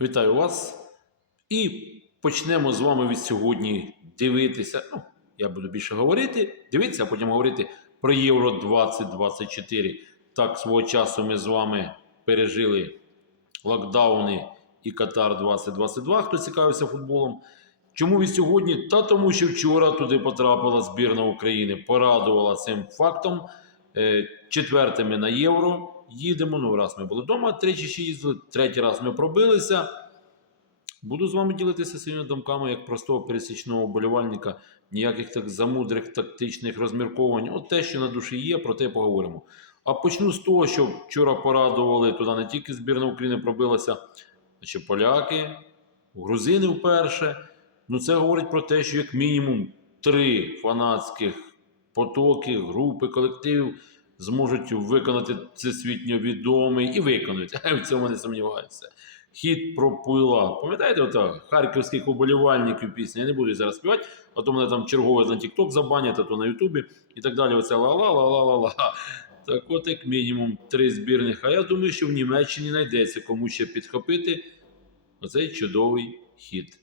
Вітаю вас. І почнемо з вами від сьогодні дивитися. Ну, я буду більше говорити, дивитися, а потім говорити про Євро 2024. Так, свого часу ми з вами пережили локдауни і Катар 2022, хто цікавився футболом. Чому від сьогодні? Та тому, що вчора туди потрапила збірна України, порадувала цим фактом. Е, Четвертими на євро їдемо. Ну, раз ми були вдома, тричі ще їздили, третій раз ми пробилися. Буду з вами ділитися своїми думками як простого пересічного вболівальника, ніяких так замудрих тактичних розмірковань. От те, що на душі є, про те поговоримо. А почну з того, що вчора порадували туди не тільки збірна України пробилася, а ще поляки, грузини вперше. Ну, це говорить про те, що як мінімум три фанатських потоки, групи, колективів зможуть виконати всесвітньо відомий і виконують. Я в цьому не сумніваюся. Хід пропила. Пам'ятаєте, ота харківських уболівальників пісня? Я не буду зараз співати, а то мене там чергове на TikTok забанять, а то на Ютубі і так далі. Оце ла-ла-ла-ла-ла-ла. Так от, як мінімум, три збірних. А я думаю, що в Німеччині знайдеться кому ще підхопити оцей чудовий хід.